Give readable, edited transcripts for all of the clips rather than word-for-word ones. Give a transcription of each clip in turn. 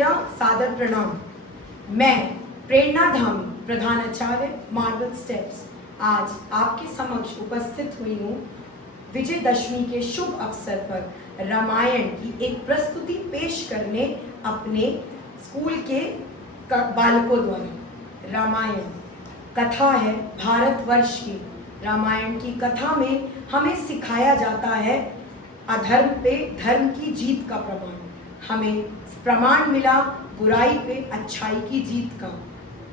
मेरा सादर प्रणाम। मैं प्रेरणा धामी, प्रधानाचार्य मार्वल स्टेप्स, आज आपके समक्ष उपस्थित हुई हूँ विजयदशमी के शुभ अवसर पर रामायण की एक प्रस्तुति पेश करने अपने स्कूल के बालकों द्वारा। रामायण कथा है भारतवर्ष की। रामायण की कथा में हमें सिखाया जाता है अधर्म पे धर्म की जीत का प्रमाण। हमें प्रमाण मिला बुराई पे अच्छाई की जीत का।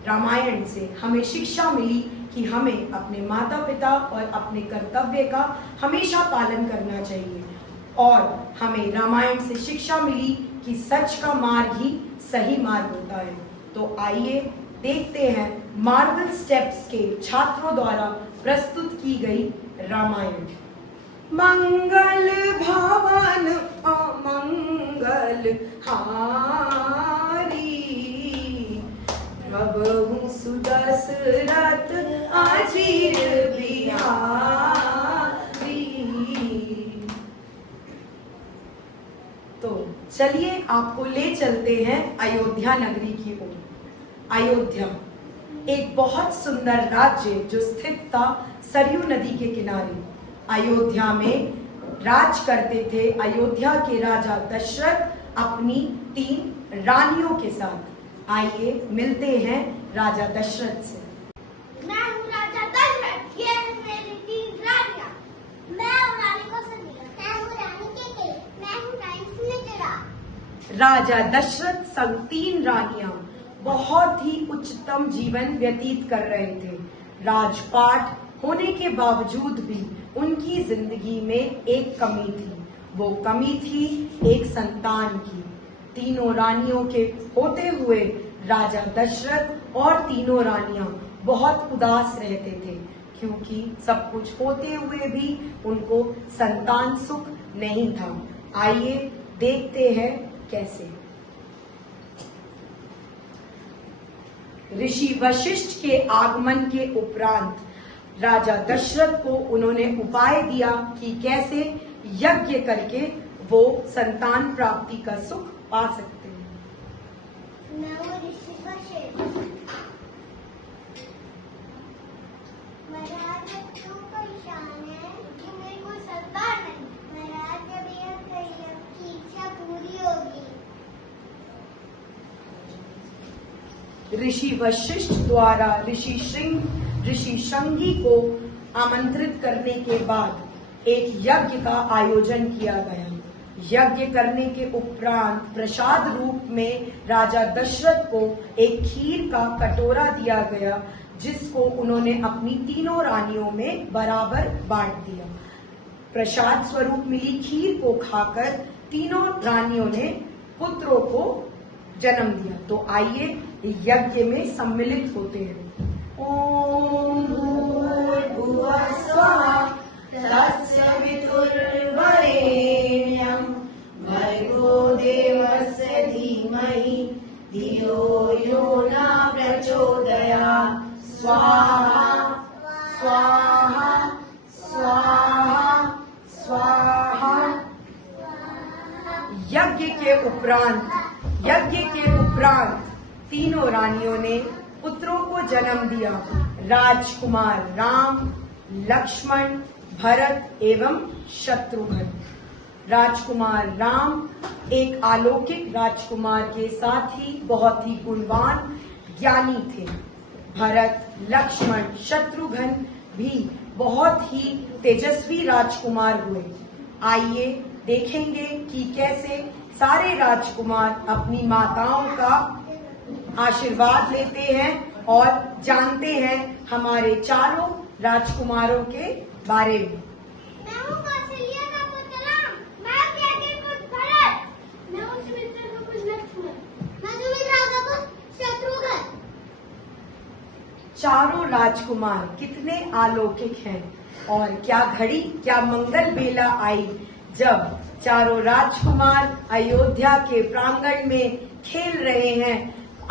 रामायण से हमें शिक्षा मिली कि हमें अपने माता पिता और अपने कर्तव्य का हमेशा पालन करना चाहिए, और हमें रामायण से शिक्षा मिली कि सच का मार्ग ही सही मार्ग होता है। तो आइए देखते हैं मार्वल स्टेप्स के छात्रों द्वारा प्रस्तुत की गई रामायण। मंगल भवन अमंगल हारी, प्रभु सुदशरथ अजीर बिहारी। तो चलिए आपको ले चलते हैं अयोध्या नगरी की ओर। अयोध्या एक बहुत सुंदर राज्य जो स्थित था सरयू नदी के किनारे। अयोध्या में राज करते थे अयोध्या के राजा दशरथ अपनी 3 रानियों के साथ। आइए मिलते हैं राजा दशरथ से। मैं हूँ राजा दशरथ, ये है मेरी 3 रानियाँ। मैं हूँ रानी कौशल्या, मैं हूँ रानी केकई, मैं हूँ रानी सुमित्रा। राजा दशरथ संग 3 रानियां बहुत ही उच्चतम जीवन व्यतीत कर रहे थे। राजपाट होने के बावजूद भी उनकी जिंदगी में एक कमी थी। वो कमी थी एक संतान की। 3 रानियों के होते हुए राजा दशरथ और 3 रानियां बहुत उदास रहते थे, क्योंकि सब कुछ होते हुए भी उनको संतान सुख नहीं था। आइए देखते हैं कैसे। ऋषि वशिष्ठ के आगमन के उपरांत राजा दशरथ को उन्होंने उपाय दिया कि कैसे यज्ञ करके वो संतान प्राप्ति का सुख पा सकते हैं। मैं हूँ ऋषि वशिष्ठ। महाराज क्यों परेशान है कि मेरी कोई संतान नहीं? महाराज जब की इच्छा पूरी होगी। ऋषि वशिष्ठ द्वारा ऋषि श्रृंगी को आमंत्रित करने के बाद एक यज्ञ का आयोजन किया गया। यज्ञ करने के उपरांत प्रसाद रूप में राजा दशरथ को एक खीर का कटोरा दिया गया, जिसको उन्होंने अपनी 3 रानियों में बराबर बांट दिया। प्रसाद स्वरूप मिली खीर को खाकर 3 रानियों ने पुत्रों को जन्म दिया। तो आइए यज्ञ में सम्मिलित होते हैं। ओम भूर्भुवः स्वः तत्सवितुर्वरेण्यं भर्गो देवस्य धीमहि धियो यो न प्रचोदयात्। स्वाहा स्वाहा स्वाहा स्वाहा। यज्ञ के उपरांत 3 रानियों ने पुत्रों को जन्म दिया। राजकुमार राम, लक्ष्मण, भरत एवं शत्रुघ्न। राजकुमार राम एक अलौकिक राजकुमार के साथ ही बहुत ही गुणवान ज्ञानी थे। भरत, लक्ष्मण, शत्रुघ्न भी बहुत ही तेजस्वी राजकुमार हुए। आइए देखेंगे कि कैसे सारे राजकुमार अपनी माताओं का आशीर्वाद लेते हैं और जानते हैं हमारे 4 राजकुमारों के बारे में। मैं हूँ कौशल्या का पुत्र राम, मैं हूँ केकई का पुत्र भरत, मैं हूँ सुमित्रा का पुत्र लक्ष्मण, मैं सुमित्रा का पुत्र शत्रुघ्न। 4 राजकुमार कितने अलौकिक हैं, और क्या घड़ी क्या मंगल बेला आई जब 4 राजकुमार अयोध्या के प्रांगण में खेल रहे हैं।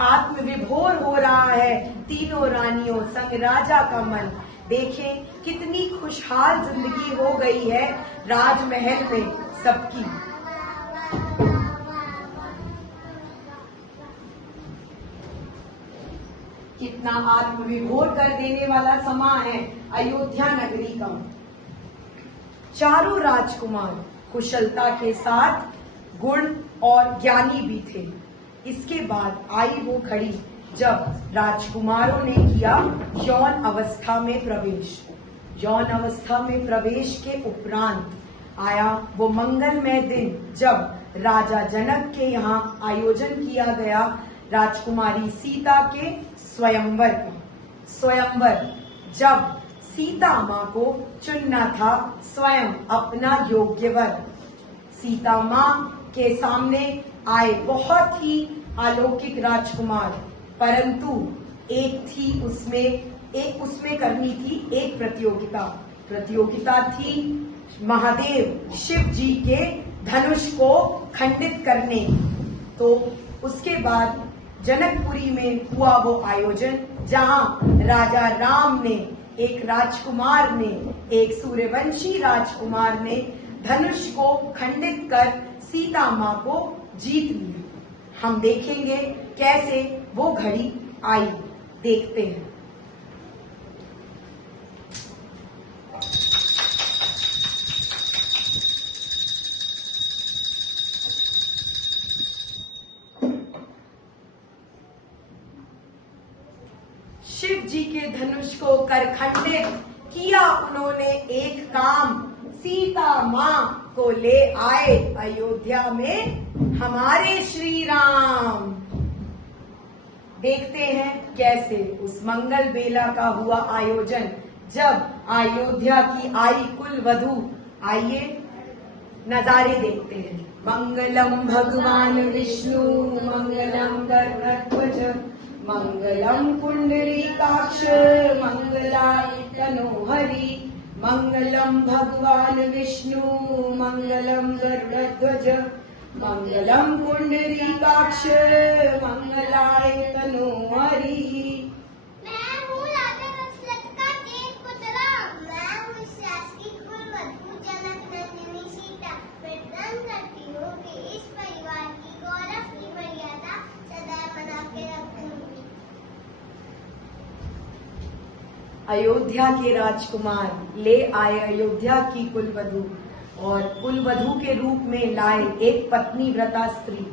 आत्मविभोर हो रहा है 3 रानियों संग राजा का मन। देखें कितनी खुशहाल जिंदगी हो गई है राजमहल में सबकी। कितना आत्मविभोर कर देने वाला समा है अयोध्या नगरी का। चारों राजकुमार कुशलता के साथ गुण और ज्ञानी भी थे। इसके बाद आई वो घड़ी जब राजकुमारों ने किया यौन अवस्था में प्रवेश। यौन अवस्था में प्रवेश के उपरांत आया वो मंगलमय दिन जब राजा जनक के यहाँ आयोजन किया गया राजकुमारी सीता के स्वयंवर का। स्वयंवर जब सीता माँ को चुनना था स्वयं अपना योग्य वर। सीता माँ के सामने आए बहुत ही अलौकिक राजकुमार, परंतु एक उसमें करनी थी एक प्रतियोगिता थी महादेव शिव जी के धनुष को खंडित करने। तो उसके बाद जनकपुरी में हुआ वो आयोजन जहां राजा राम ने एक सूर्यवंशी राजकुमार ने धनुष को खंडित कर सीता माँ को जीत लिया। हम देखेंगे कैसे वो घड़ी आई, देखते हैं। शिव जी के धनुष को कर खंडित किया उन्होंने एक काम, सीता माँ को ले आए अयोध्या में हमारे श्री राम। देखते हैं कैसे उस मंगल बेला का हुआ आयोजन जब अयोध्या की आई कुल वधू। आइए नजारे देखते हैं। मंगलम भगवान विष्णु मंगलम गरुड़ध्वज मंगलम पुंडरीकाक्ष मंगलाय तनोहरि। मंगलम भगवान विष्णु मंगलम गरुड़ध्वज मंगलम पुंडरीकाक्ष मंगलाय तनोहरि। मैं हूँ राजा दशरथ का एक पुतला। मैं हूँ शासकी कुलवधू जनक नंदिनी सीता। प्रणाम करती हूँ कि इस परिवार की गौरवनी मर्यादा सदैव बना के रखूंगी। अयोध्या के राजकुमार ले आए अयोध्या की कुलवधू और कुलवधू के रूप में लाए एक पत्नी व्रता स्त्री।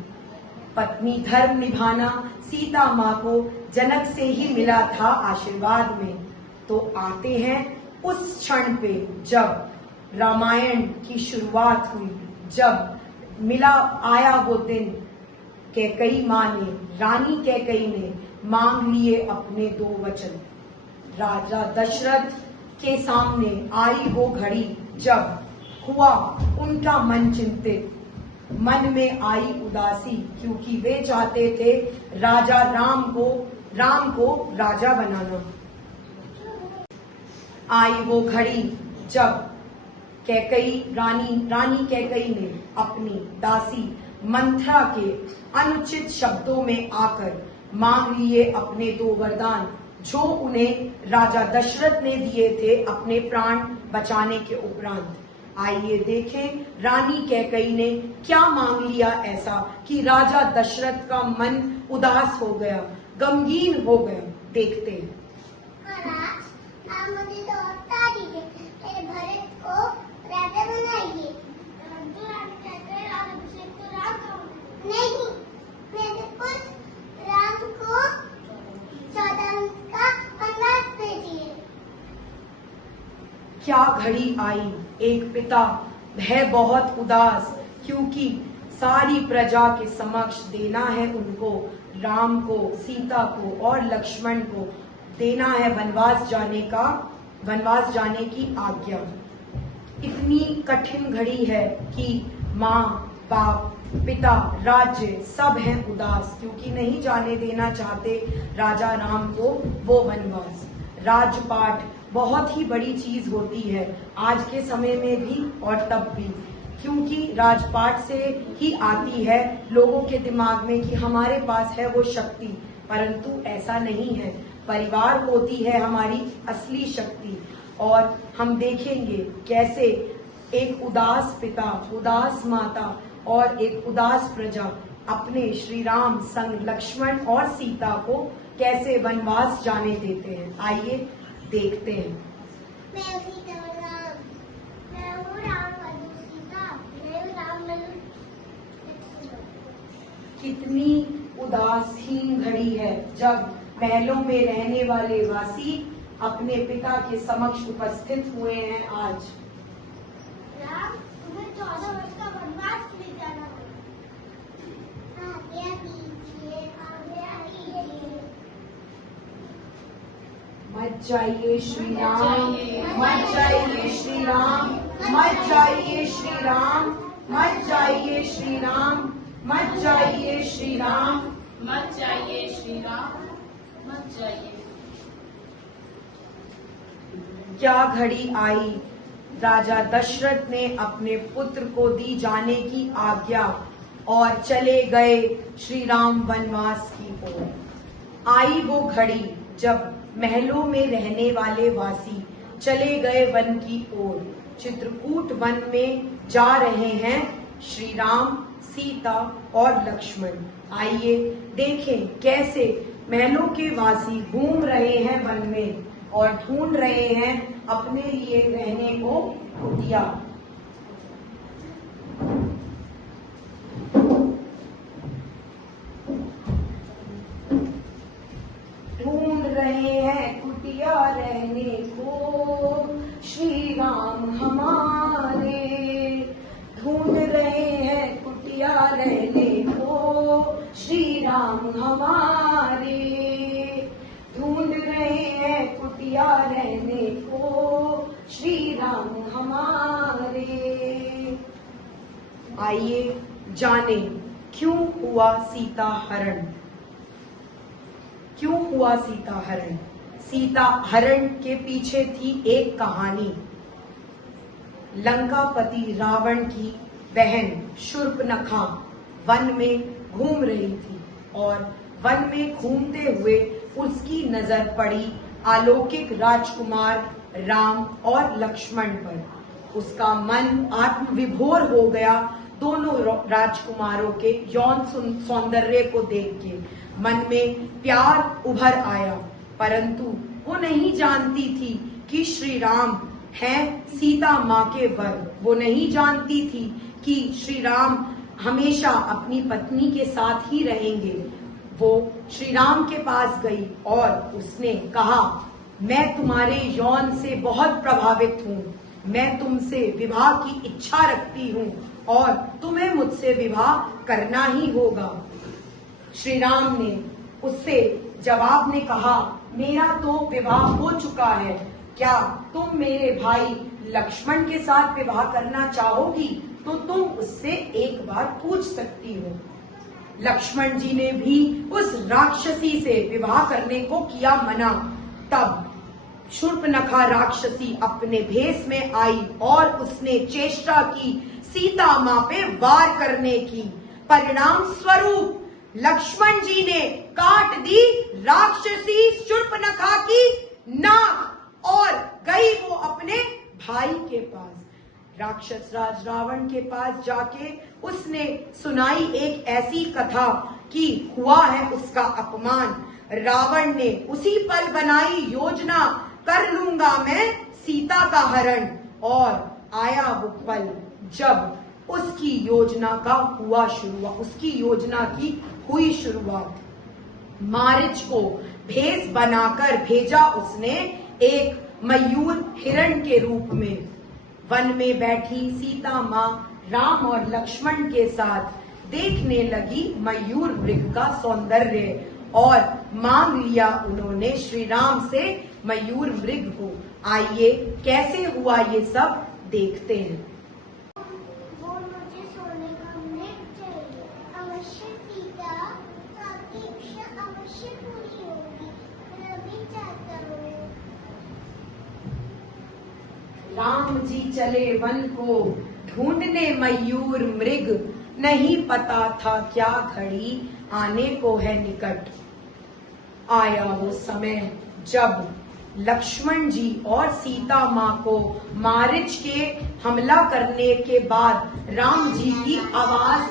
पत्नी धर्म निभाना सीता माँ को जनक से ही मिला था आशीर्वाद में। तो आते हैं उस क्षण पे जब रामायण की शुरुआत हुई, जब आया वो दिन। कैकई माँ ने, रानी कैकई ने मांग लिए अपने 2 वचन। राजा दशरथ के सामने आई वो घड़ी जब हुआ उनका मन चिंतित। मन में आई उदासी क्योंकि वे चाहते थे राजा राम को राजा बनाना। आई वो घड़ी जब रानी कैकई ने अपनी दासी मंथरा के अनुचित शब्दों में आकर मांग लिए अपने 2 वरदान जो उन्हें राजा दशरथ ने दिए थे अपने प्राण बचाने के उपरांत। आइए देखें रानी कैकई ने क्या मांग लिया ऐसा कि राजा दशरथ का मन उदास हो गया, गमगीन हो गया। देखते हैं। महाराज, आप मुझे तो हटा दीजिए, मेरे भरत को राजा बनाइए। नहीं, मेरे पुत्र राम को 14 का वनवास भेजिए। क्या घड़ी आई। एक पिता है बहुत उदास क्योंकि सारी प्रजा के समक्ष देना है उनको, राम को, सीता को और लक्ष्मण को देना है वनवास जाने की आज्ञा। इतनी कठिन घड़ी है कि माँ, बाप, पिता, राज्य सब हैं उदास क्योंकि नहीं जाने देना चाहते राजा राम को वो वनवास। राजपाट बहुत ही बड़ी चीज होती है आज के समय में भी और तब भी, क्योंकि राजपाट से ही आती है लोगों के दिमाग में कि हमारे पास है वो शक्ति, परंतु ऐसा नहीं है। परिवार होती है हमारी असली शक्ति। और हम देखेंगे कैसे एक उदास पिता, उदास माता और एक उदास प्रजा अपने श्री राम संग लक्ष्मण और सीता को कैसे वनवास जाने देते हैं। आइए देखते हैं। मैं सीताराम, मैं हूँ राम बंधु सीता, मैं हूँ राम बंधु लक्ष्मण। कितनी उदासीन घड़ी है जब महलों में रहने वाले वासी अपने पिता के समक्ष उपस्थित हुए हैं। आज राम, तुम्हें 14 वर्ष का वनवास ले जाना होगा। आज्ञा कीजिए, आज्ञा कीजिए। मत जाइए श्री राम, मत जाइए श्री राम, मत जाइए श्री राम, मत जाइए श्री राम, मत जाइए श्री राम, मत जाइए श्री राम, मत जाइए। क्या घड़ी आई, राजा दशरथ ने अपने पुत्र को दी जाने की आज्ञा और चले गए श्री राम वनवास की ओर। आई वो घड़ी जब महलों में रहने वाले वासी चले गए वन की ओर। चित्रकूट वन में जा रहे हैं श्री राम, सीता और लक्ष्मण। आइए देखें कैसे महलों के वासी घूम रहे हैं वन में और ढूंढ रहे हैं अपने लिए रहने को कुटिया। ढूंढ रहे हैं कुटिया रहने को श्री राम हमारे, ढूंढ रहे हैं कुटिया रहने को श्री राम हमारे, ढूंढ रहे हैं कुटिया रहने को श्री राम हमारे। आइए जाने क्यों हुआ सीता हरण। क्यों हुआ सीता हरण? सीता हरण के पीछे थी एक कहानी। लंकापति रावण की बहन शूर्पणखा वन में घूम रही थी और वन में घूमते हुए उसकी नजर पड़ी अलौकिक राजकुमार राम और लक्ष्मण पर। उसका मन आत्मविभोर हो गया दोनों राजकुमारों के यौन सौंदर्य को देख के। मन में प्यार उभर आया, परंतु वो नहीं जानती थी कि श्री राम हैं सीता माँ के वर। वो नहीं जानती थी कि श्री राम हमेशा अपनी पत्नी के साथ ही रहेंगे। वो श्री राम के पास गई और उसने कहा, मैं तुम्हारे यौन से बहुत प्रभावित हूँ, मैं तुमसे विवाह की इच्छा रखती हूँ और तुम्हें मुझसे विवाह करना ही होगा। श्री राम ने उससे जवाब में कहा, मेरा तो विवाह हो चुका है, क्या तुम मेरे भाई लक्ष्मण के साथ विवाह करना चाहोगी तो तुम उससे एक बार पूछ सकती हो। लक्ष्मण जी ने भी उस राक्षसी से विवाह करने को किया मना। तब शूर्पणखा राक्षसी अपने भेष में आई और उसने चेष्टा की सीता माँ पे वार करने की। परिणाम स्वरूप लक्ष्मण जी ने काट दी राक्षसी शूर्पणखा की नाक और गई वो अपने भाई के पास। राक्षस राज रावण के पास जाके उसने सुनाई एक ऐसी कथा कि हुआ है उसका अपमान। रावण ने उसी पल बनाई योजना, कर लूंगा मैं सीता का हरण। और आया वो पल जब उसकी योजना का हुआ शुरुआत, उसकी योजना की हुई शुरुआत। मारीच को भेष बनाकर भेजा उसने एक मयूर हिरण के रूप में। वन में बैठी सीता माँ राम और लक्ष्मण के साथ देखने लगी मयूर मृग का सौंदर्य और मांग लिया उन्होंने श्री राम से मयूर मृग हो। आइए कैसे हुआ ये सब देखते हैं। वो मुझे सोने का मृग चाहिए, अवश्य सीता, आपकी इच्छा अवश्य पूरी होगी, मैं भी चाहता हूँ। राम जी चले वन को ढूंढने मयूर मृग, नहीं पता था क्या घड़ी आने को है निकट। आया वो समय जब लक्ष्मण जी और सीता माँ को मारीच के हमला करने के बाद राम जी की आवाज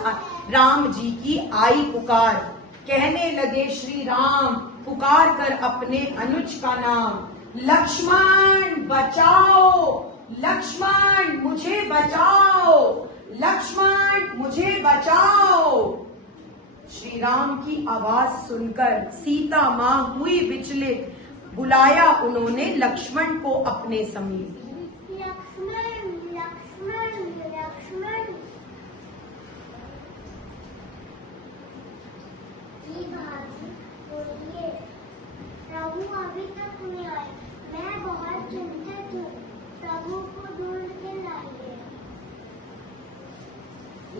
राम जी की आई पुकार। कहने लगे श्री राम पुकार कर अपने अनुज का नाम, लक्ष्मण बचाओ, लक्ष्मण मुझे बचाओ, लक्ष्मण मुझे बचाओ। श्री राम की आवाज सुनकर सीता माँ हुई विचलित, बुलाया उन्होंने लक्ष्मण को अपने समीप। लक्ष्मण लक्ष्मण लक्ष्मण। जी भाभी बोलिए। प्रभु अभी तक नहीं आए, मैं बहुत चिंतित हूँ, प्रभु को ढूंढ के लाइए।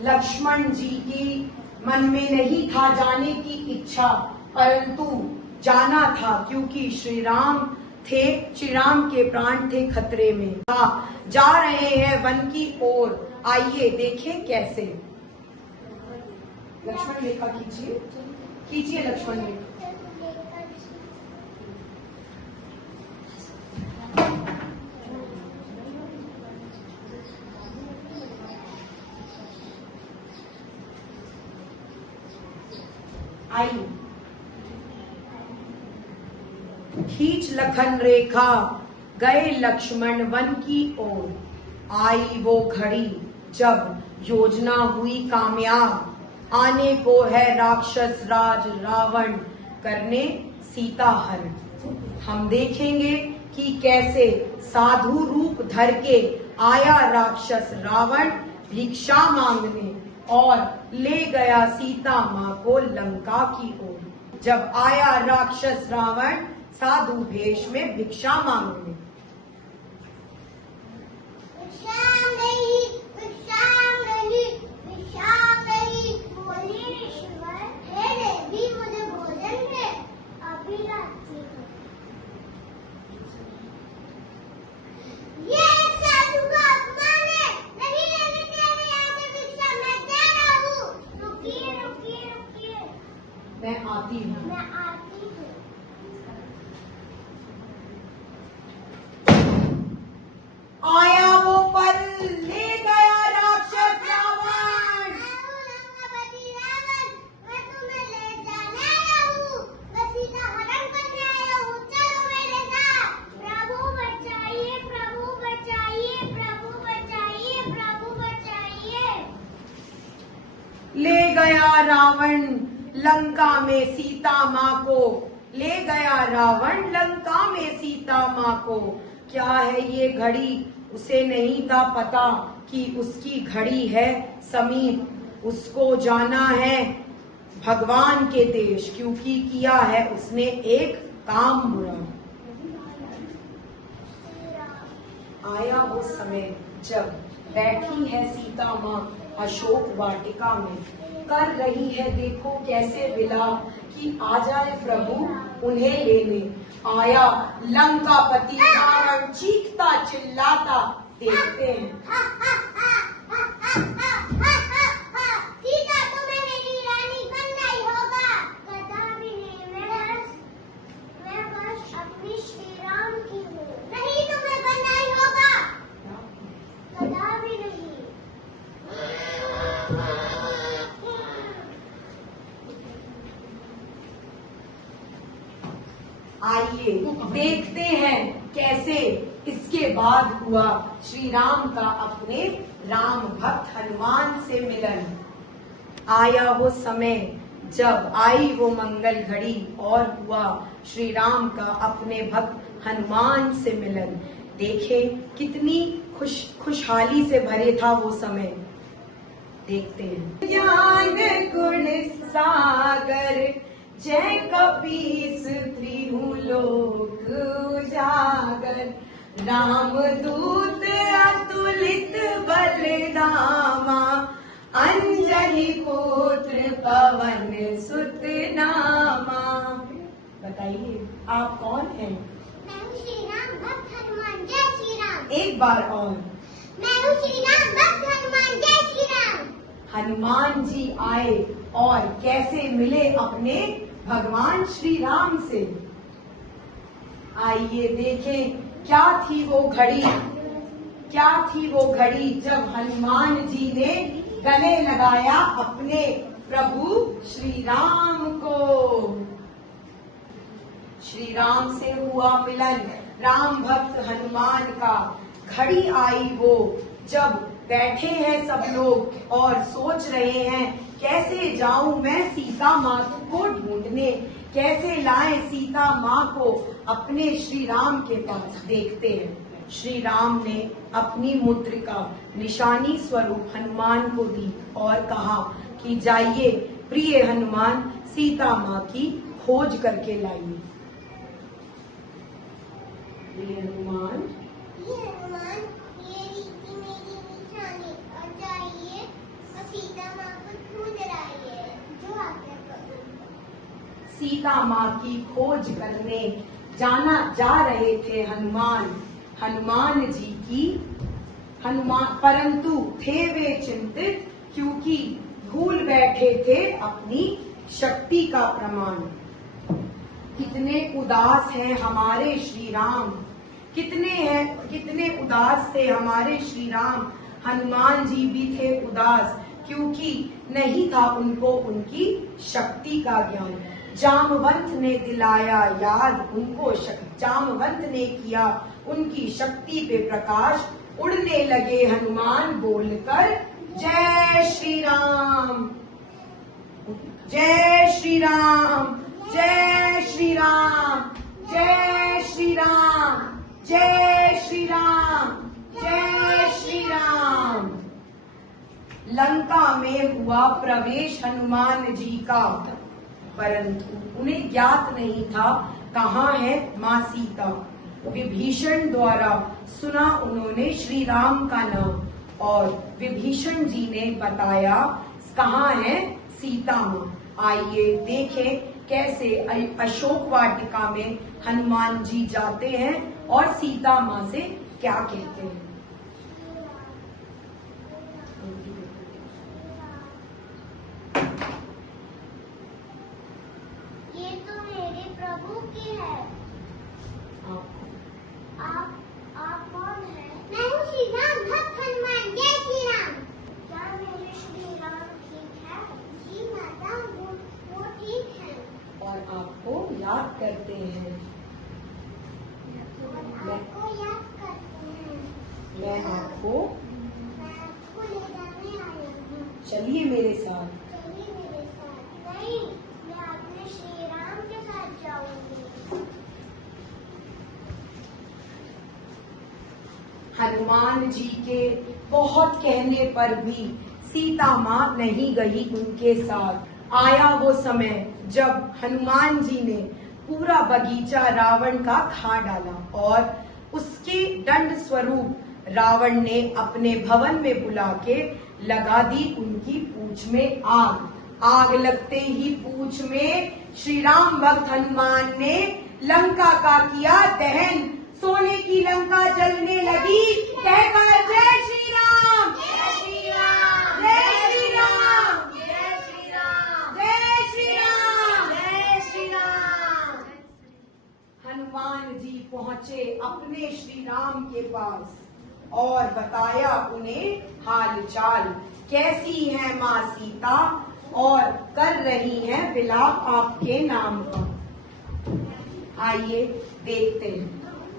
लक्ष्मण जी की मन में नहीं था जाने की इच्छा, परंतु जाना था क्योंकि श्री राम के प्राण थे खतरे में। जा रहे हैं वन की ओर, आइए देखें कैसे। लक्ष्मण रेखा कीजिए, कीजिए लक्ष्मण रेखा। आई खींच लखन रेखा, गए लक्ष्मण वन की ओर। आई वो घड़ी जब योजना हुई कामयाब, आने को है राक्षस राज रावण, करने सीता हरण। हम देखेंगे कि कैसे साधु रूप धर के आया राक्षस रावण भिक्षा मांगने और ले गया सीता माँ को लंका की ओर। जब आया राक्षस रावण साधु भेष में भिक्षा मांगने। भिक्षा नहीं, भिक्षा नहीं, भिक्षा नहीं, बोलिए ईश्वर, हे देवी मुझे भोजन दे, अभी लाती हूँ। ये एक साधु का अपमान है, नहीं लेने देने यहाँ से भिक्षा, मैं दे रहा हूँ। रुकिए रुकिए रुकिए, मैं आती हूँ। मैं आती हूँ। आया वो पल, ले गया राक्षस रावण। मैं हूँ लंकापति रावण, मैं तुम्हें ले जाने आया हूँ, मैं सीता हरण करने आया हूँ, चलो मेरे साथ। प्रभु बचाइए, प्रभु बचाइए, प्रभु बचाइए, प्रभु बचाइए। ले गया रावण लंका में सीता माँ को, ले गया रावण लंका में सीता माँ को। क्या है ये घड़ी, उसे नहीं था पता कि उसकी घड़ी है समीप। उसको जाना है भगवान के देश, क्योंकि किया है उसने एक काम बुरा। आया वो समय जब बैठी है सीता माँ अशोक वाटिका में, कर रही है देखो कैसे विलाप कि आ जाए प्रभु उन्हें लेने। आया लंकापति रावण चीखता चिल्लाता, देखते हैं। सीता तुम्हें मेरी रानी बनना ही होगा। कदापि नहीं, मैं बस अपनी श्री राम की हूँ, नहीं तुम्हें बनना ही होगा, कदापि नहीं। आइए देखते हैं कैसे इसके बाद हुआ श्री राम का अपने राम भक्त हनुमान से मिलन। आया वो समय जब आई वो मंगल घड़ी और हुआ श्री राम का अपने भक्त हनुमान से मिलन। देखे कितनी खुशहाली से भरे था वो समय। देखते हैं। ज्ञान गुण सागर जय कपीस त्रिभुलोक उजागर, राम दूत अतुलित बलधामा, अंजनी पुत्र पवन सुत नामा। बताइए आप कौन हैं? मैं हूँ श्री राम भक्त हनुमान, जय श्री राम। एक बार और। मैं हूँ श्री राम भक्त हनुमान, जय श्री राम। हनुमान जी आए और कैसे मिले अपने भगवान श्री राम से। आइए देखें क्या थी वो घड़ी, क्या थी वो घड़ी जब हनुमान जी ने गले लगाया अपने प्रभु श्री राम को। श्री राम से हुआ मिलन राम भक्त हनुमान का। घड़ी आई वो जब बैठे हैं सब लोग और सोच रहे हैं कैसे जाऊं मैं सीता माँ को ढूंढने, कैसे लाएं सीता माँ को अपने श्री राम के पास। देखते हैं श्री राम ने अपनी मुद्रिका निशानी स्वरूप हनुमान को दी और कहा कि जाइए प्रिय हनुमान, सीता माँ की खोज करके लाइए। प्रिय हनुमान, ये रीति मेरी निशानी और जाइए और सीता माँ को ढूंढ लाइए। जो आज्ञा करूं। सीता माँ की खोज करने जा रहे थे हनुमान जी की। परंतु थे वे चिंतित क्योंकि भूल बैठे थे अपनी शक्ति का प्रमाण। कितने उदास हैं हमारे श्री राम, कितने उदास थे हमारे श्री राम। हनुमान जी भी थे उदास क्योंकि नहीं था उनको उनकी शक्ति का ज्ञान। जामवंत ने दिलाया याद उनको जामवंत ने किया उनकी शक्ति पे प्रकाश। उड़ने लगे हनुमान बोलकर जय श्री राम, जय श्री राम, जय श्री राम, जय श्री राम, जय श्री राम, जय श्री राम। लंका में हुआ प्रवेश हनुमान जी का, परंतु उन्हें ज्ञात नहीं था कहाँ है माँ सीता। विभीषण द्वारा सुना उन्होंने श्री राम का नाम और विभीषण जी ने बताया कहाँ है सीता माँ। आइए देखें कैसे अशोक वाटिका में हनुमान जी जाते हैं और सीता माँ से क्या कहते हैं। ये तो मेरे प्रभु की है। आप कौन है? मैं हूँ श्री राम भक्त हनुमान। जय श्री राम। क्या मेरे श्री राम ठीक है? जी माता, वो ठीक है। और आपको याद करते हैं। आपको याद करते हैं। मैं आपको ले जाने आई हूँ। चलिए मेरे साथ। चलिए मेरे साथ। नहीं, मैं अपने श्री राम के साथ जाऊंगी। हनुमान जी के बहुत कहने पर भी सीता माँ नहीं गई उनके साथ। आया वो समय जब हनुमान जी ने पूरा बगीचा रावण का खा डाला और उसके दंड स्वरूप रावण ने अपने भवन में बुला के लगा दी उनकी पूंछ में आग। आग लगते ही पूंछ में श्री राम भक्त हनुमान ने लंका का किया दहन। सोने की लंका जलने लगी। कहकर जय श्री राम, जय श्री राम, जय श्री राम, जय श्री राम, जय श्री राम, जय श्री राम। हनुमान जी पहुँचे अपने श्री राम के पास और बताया उन्हें हाल चाल। कैसी है माँ सीता और कर रही हैं विलाप आपके नाम का। आइए देखते हैं।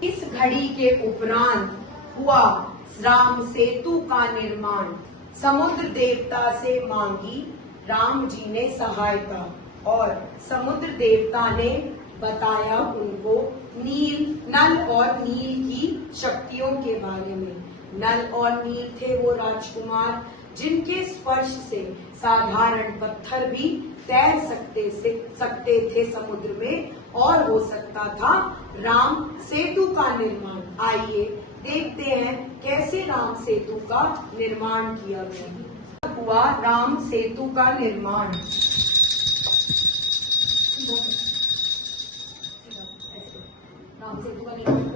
इस घड़ी के उपरांत हुआ राम सेतु का निर्माण। समुद्र देवता से मांगी राम जी ने सहायता और समुद्र देवता ने बताया उनको नल और नील की शक्तियों के बारे में। नल और नील थे वो राजकुमार जिनके स्पर्श से साधारण पत्थर भी तैर सकते थे समुद्र में और हो सकता था राम सेतु का निर्माण। आइए देखते हैं कैसे राम सेतु का निर्माण किया गया। हुआ राम सेतु का निर्माण। राम सेतु का निर्माण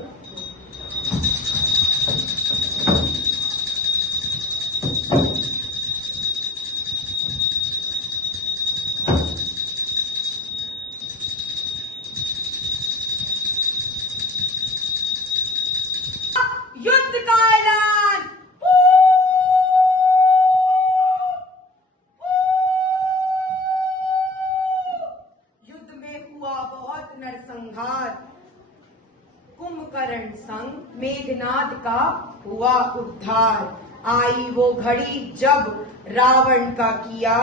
युद्ध का ऐलान। नरसंहार। कुंभकर्ण संग मेघनाद का हुआ उद्धार। आई वो घड़ी जब रावण का किया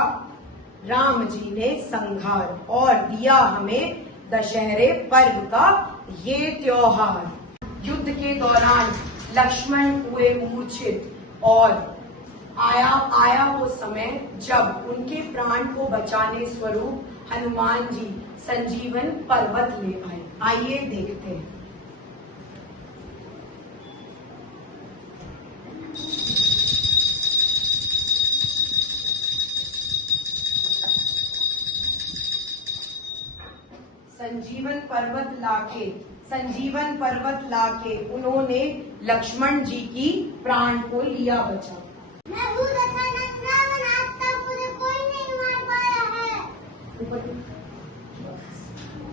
राम जी ने संहार, और दिया हमें दशहरे पर्व का ये त्योहार। युद्ध के दौरान लक्ष्मण हुए मूर्छित, और आया वो समय जब उनके प्राण को बचाने स्वरूप हनुमान जी संजीवन पर्वत ले आए। आइए देखते हैं। संजीवन पर्वत लाके उन्होंने लक्ष्मण जी की प्राण को लिया बचा। मैं हूँ दशरथ रावण, आज तक मुझे कोई नहीं मार पाया है।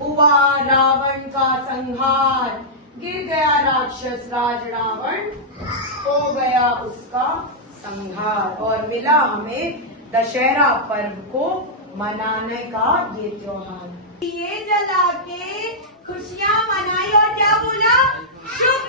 हुआ रावण का संहार, गिर गया राक्षस राज रावण, हो गया उसका संहार, और मिला हमें दशहरा पर्व को मनाने का ये त्योहार। ये जला के खुशियाँ मनाई और क्या बोला? शुभ